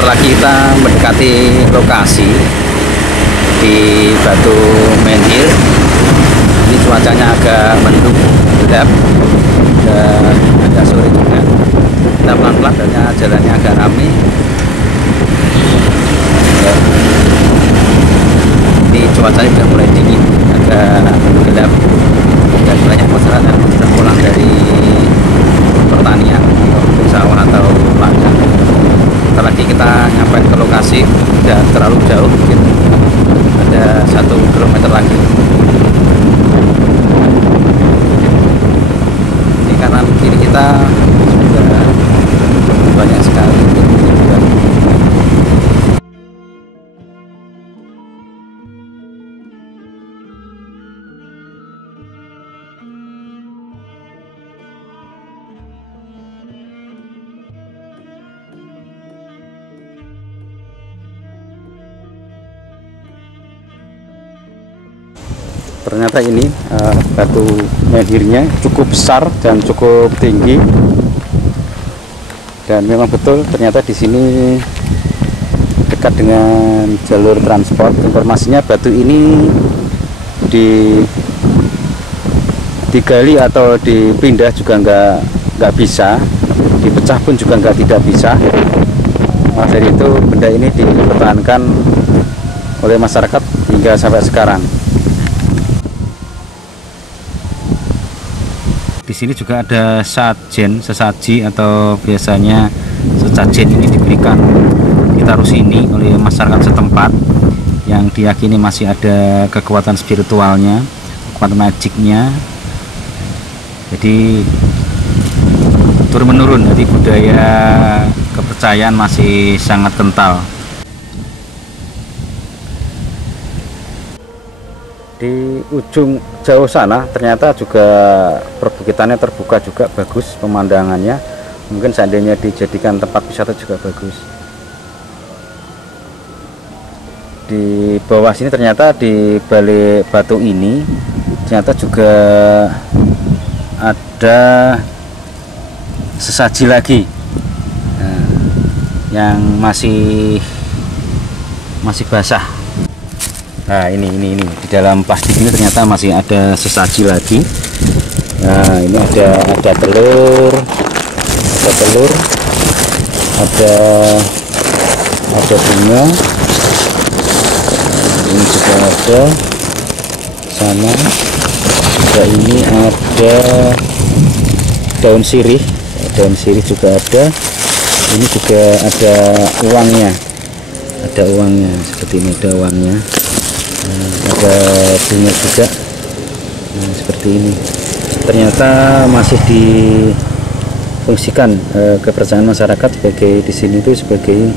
sebentar lagi kita mendekati lokasi di Batu Menhir. Ini cuacanya agak mendung, gelap, dan agak sore juga. Kita pelan-pelan karena jalannya agak ramai. Ini cuacanya sudah mulai dingin, agak gelap, dan banyak masyarakat yang sudah pulang dari pertanian atau sawah atau ladang. Sebentar lagi kita nyampe ke lokasi, tidak terlalu jauh, mungkin ada 1 kilometer lagi. Ini kanan kiri kita sudah banyak sekali juga. Ternyata ini Batu Menhirnya cukup besar dan cukup tinggi, dan memang betul ternyata di sini dekat dengan jalur transport. Informasinya batu ini digali atau dipindah juga nggak bisa, dipecah pun juga tidak bisa. Maka dari itu benda ini dipertahankan oleh masyarakat hingga sampai sekarang. Di sini juga ada sesaji atau biasanya sesajen ini diberikan ditaruh sini oleh masyarakat setempat yang diyakini masih ada kekuatan spiritualnya, kekuatan magicnya. Jadi turun menurun, jadi budaya kepercayaan masih sangat kental. Di ujung jauh sana ternyata juga perbukitannya terbuka juga, bagus pemandangannya. Mungkin seandainya dijadikan tempat wisata juga bagus. Di bawah sini ternyata di balik batu ini ternyata juga ada sesaji lagi, yang masih basah. Nah ini di dalam plastik ini ternyata masih ada sesaji lagi. Nah ini ada telur, ada bunga. Ini juga ada sana. Juga ini ada daun sirih juga ada. Ini juga ada uangnya, seperti ini ada uangnya. Ada bunga juga. Nah, seperti ini. Ternyata masih difungsikan kepercayaan masyarakat sebagai di sini itu sebagai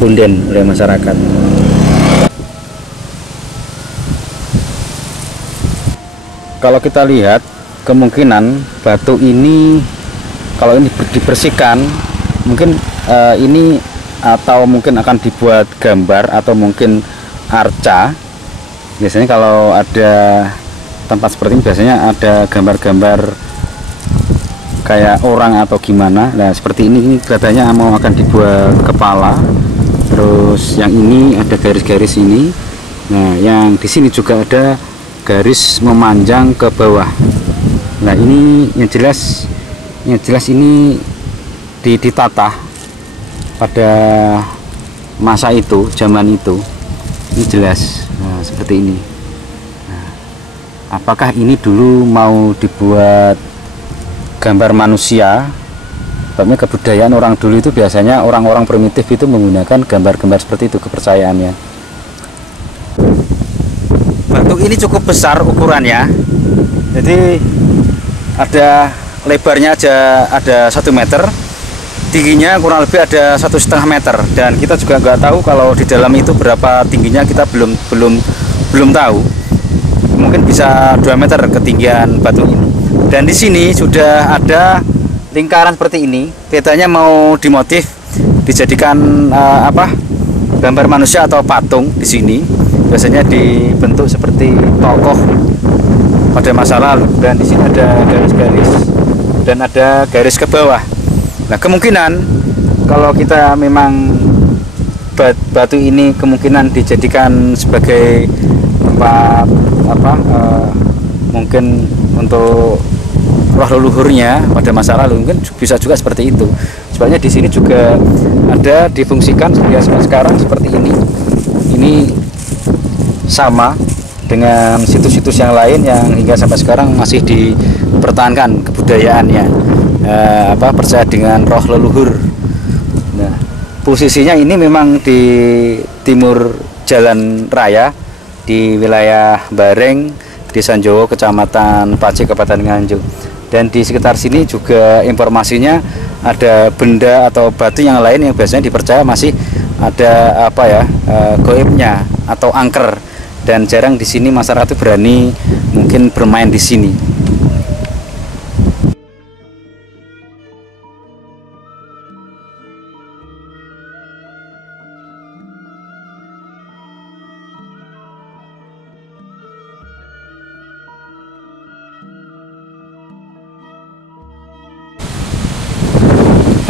punden oleh masyarakat. Kalau kita lihat kemungkinan batu ini kalau ini dibersihkan mungkin ini atau mungkin akan dibuat gambar atau mungkin arca. Biasanya kalau ada tempat seperti ini biasanya ada gambar-gambar kayak orang atau gimana. Nah seperti ini kelihatannya mau akan dibuat kepala. Terus yang ini ada garis-garis ini. Nah yang di sini juga ada garis memanjang ke bawah. Nah ini yang jelas ini ditata pada masa itu, zaman itu. Ini jelas. Nah, seperti ini. Nah, apakah ini dulu mau dibuat gambar manusia? Sebabnya kebudayaan orang dulu itu biasanya orang-orang primitif itu menggunakan gambar-gambar seperti itu kepercayaannya. Batu ini cukup besar ukurannya. Jadi ada lebarnya aja ada 1 meter. Tingginya kurang lebih ada 1,5 meter, dan kita juga nggak tahu kalau di dalam itu berapa tingginya, kita belum tahu. Mungkin bisa 2 meter ketinggian batu ini. Dan di sini sudah ada lingkaran seperti ini. Kelihatannya mau dimotif, dijadikan gambar manusia atau patung di sini. Biasanya dibentuk seperti tokoh pada masa lalu. Dan di sini ada garis-garis dan ada garis ke bawah. Nah kemungkinan kalau kita memang batu ini kemungkinan dijadikan sebagai tempat apa, mungkin untuk roh leluhurnya pada masa lalu, mungkin bisa juga seperti itu. Sebenarnya di sini juga ada difungsikan sampai sekarang seperti ini. Ini sama dengan situs-situs yang lain yang hingga sampai sekarang masih dipertahankan kebudayaannya, percaya dengan roh leluhur. Nah, posisinya ini memang di timur Jalan Raya di wilayah Bareng, Desa Jowo, Kecamatan Paci, Kabupaten Nganjuk. Dan di sekitar sini juga informasinya ada benda atau batu yang lain yang biasanya dipercaya masih ada goibnya atau angker, dan jarang di sini masyarakat berani mungkin bermain di sini.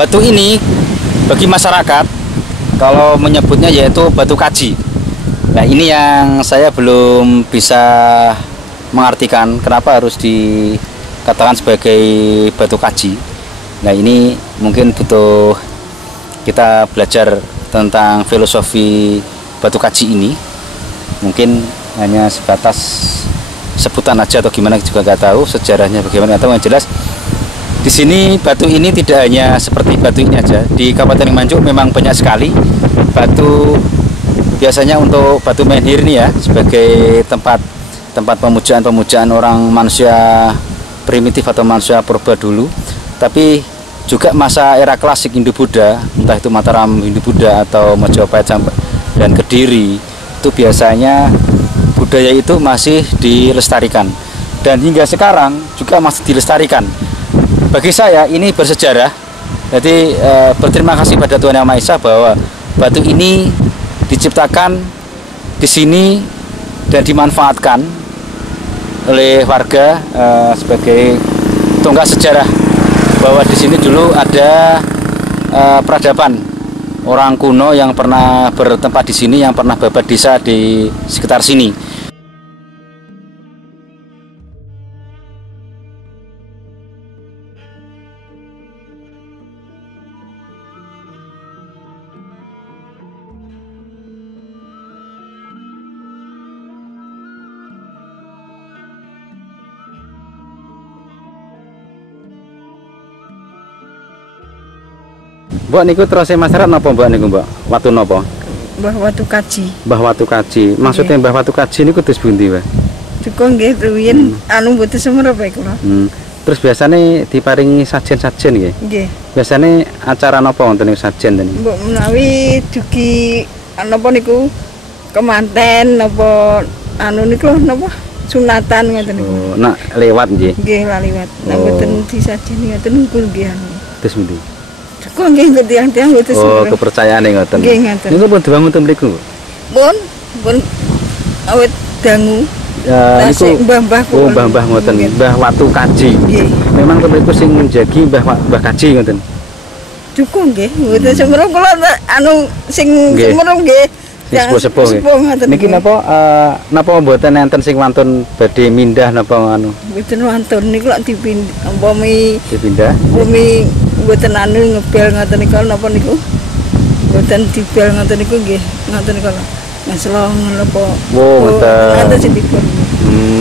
Batu ini bagi masyarakat kalau menyebutnya yaitu batu kaji. Nah, ini yang saya belum bisa mengartikan kenapa harus dikatakan sebagai batu kaji. Nah, ini mungkin butuh kita belajar tentang filosofi batu kaji ini. Mungkin hanya sebatas sebutan aja atau gimana juga nggak tahu, sejarahnya bagaimana, atau yang jelas di sini batu ini tidak hanya seperti batu ini aja. Di Kabupaten Nganjuk memang banyak sekali batu, biasanya untuk batu menhir nih ya, sebagai tempat pemujaan orang manusia primitif atau manusia purba dulu. Tapi juga masa era klasik Hindu-Buddha, entah itu Mataram Hindu-Buddha atau Majapahit dan Kediri, itu biasanya budaya itu masih dilestarikan, dan hingga sekarang juga masih dilestarikan. Bagi saya ini bersejarah. Jadi berterima kasih pada Tuhan Yang Maha Esa bahwa batu ini diciptakan di sini dan dimanfaatkan oleh warga sebagai tonggak sejarah bahwa di sini dulu ada peradaban orang kuno yang pernah bertempat di sini, yang pernah babat desa di sekitar sini. Mbak niku terus masyarakat napa Mbak niku Mbak? Watu napa? Mbah Watu Kaji. Mbah Watu Kaji. Maksudnya Mbah Watu Kaji niku terus pundi, Mbak? Cukup nggih ruwin anu mboten semerep kula. Terus biasanya diparingi sajen-sajen nggih? Nggih. Biasanya acara napa wonten niku sajen ten? Mbok menawi dugi napa niku kemanten napa anu niku napa sunatan ngoten niku. Oh, nak lewat nggih. Nggih laliwat. Nek mboten disajeni ngoten niku nggih anu. Terus pundi? Kok nggih nggo tiang-tiang mboten Oh, kepercayaane ngoten. Nggih ngoten. Niku pun dibangun ten mriku, Bu? Pun awet dangu. Niku mbah-mbah. Oh, mbah-mbah ngoten. Mbah Watu Kaji. Nggih. Memang ten mriku sing njagi Mbah Kaji ngoten. Cukup nggih, mboten semerep kula anu sing semerep nggih. Sepuh-sepuh nggih. Niki napa mboten enten sing wantun badhe mindah napa anu? Mboten wantun niku lak dipindah. Bumi mboten anu ngebel ngoten niku napa niku? Mboten dibel ngoten niku nggih, ngoten niku. Masalah napa? Oh, ngoten sing dibel.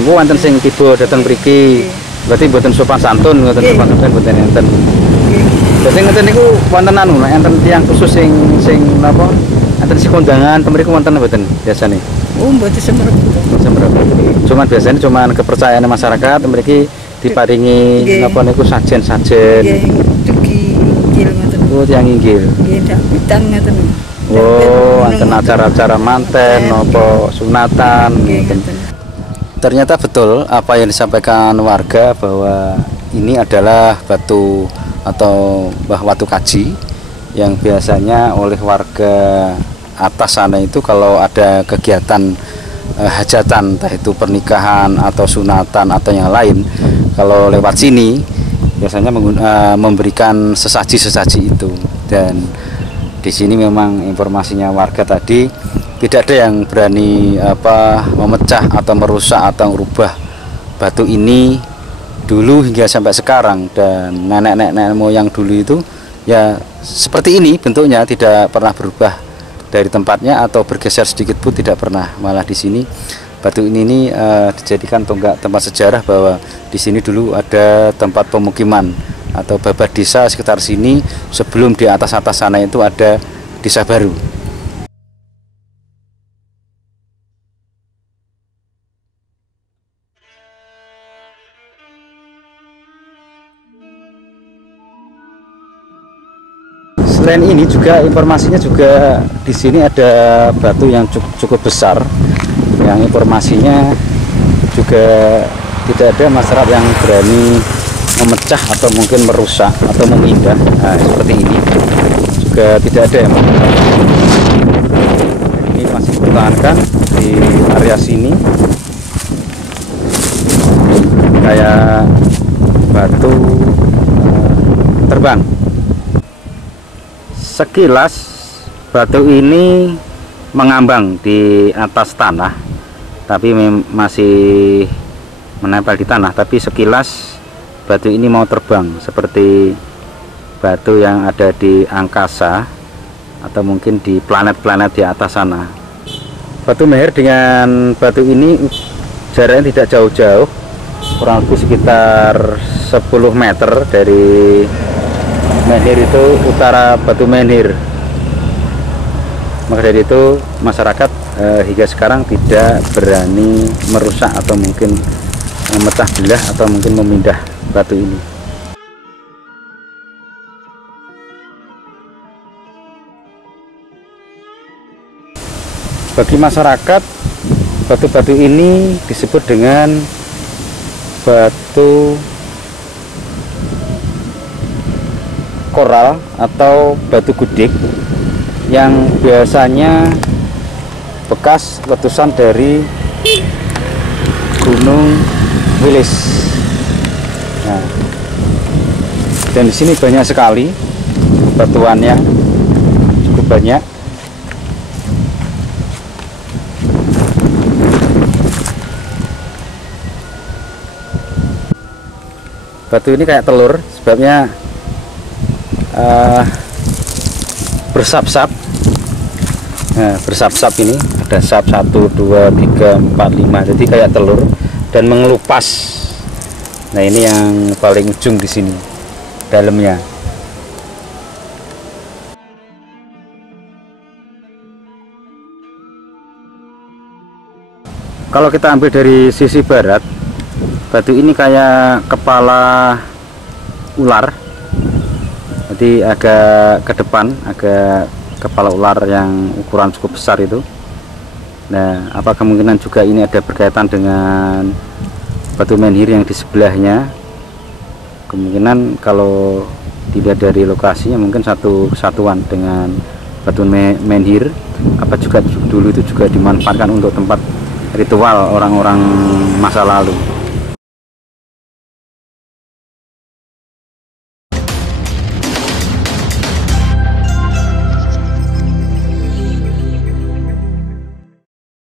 Wonten sing tiba dateng mriki. Berarti mboten sopan santun ngoten, sopan santun mboten enten. Berarti ngoten niku wonten anu enten tiyang khusus sing napa? Enten sing kondangan mriku wonten mboten biasane? Oh, mboten semerep. Cuman biasanya kepercayaan masyarakat mriki diparingi napa niku sajen-sajen. Nggih, dugi inggil ngoten. Oh, tiyang inggil. Nggih, dapitan ngoten. Oh, wonten acara-acara manten napa sunatan. Ternyata betul apa yang disampaikan warga bahwa ini adalah batu atau Mbah Watu Kaji yang biasanya oleh warga atas sana itu kalau ada kegiatan hajatan, entah itu pernikahan atau sunatan atau yang lain, kalau lewat sini biasanya memberikan sesaji-sesaji itu. Dan Di sini memang informasinya warga tadi tidak ada yang berani memecah atau merusak atau merubah batu ini dulu hingga sampai sekarang. Dan nenek moyang dulu itu ya seperti ini bentuknya, tidak pernah berubah dari tempatnya atau bergeser sedikit pun tidak pernah. Malah di sini batu ini dijadikan tonggak tempat sejarah bahwa di sini dulu ada tempat pemukiman atau babat desa sekitar sini, sebelum di atas sana itu ada desa baru. Selain ini juga informasinya juga di sini ada batu yang cukup besar, yang informasinya juga tidak ada masyarakat yang berani memecah atau mungkin merusak atau memindah. Nah, seperti ini juga tidak ada yang ini masih dipertahankan di area sini, kayak batu terbang. Sekilas batu ini mengambang di atas tanah, tapi masih menempel di tanah. Tapi sekilas batu ini mau terbang seperti batu yang ada di angkasa atau mungkin di planet-planet di atas sana. Batu menhir dengan batu ini jaraknya tidak jauh-jauh, kurang lebih sekitar 10 meter dari menhir itu, utara batu menhir. Maka dari itu masyarakat hingga sekarang tidak berani merusak atau mungkin memecah belah atau mungkin memindah batu ini. Bagi masyarakat, batu-batu ini disebut dengan batu koral atau batu gudik, yang biasanya bekas letusan dari Gunung Wilis. Nah, dan di sini banyak sekali batuannya, cukup banyak. Batu ini kayak telur, sebabnya bersap-sap. Nah, bersap-sap ini ada sap 1, 2, 3, 4, 5, jadi kayak telur dan mengelupas. Nah, ini yang paling ujung di sini dalamnya. Kalau kita ambil dari sisi barat, batu ini kayak kepala ular, jadi agak ke depan, agak kepala ular yang ukuran cukup besar itu. Nah, apa kemungkinan juga ini ada berkaitan dengan batu menhir yang di sebelahnya? Kemungkinan kalau dilihat dari lokasinya mungkin satu kesatuan dengan batu menhir. Apa juga dulu itu juga dimanfaatkan untuk tempat ritual orang-orang masa lalu.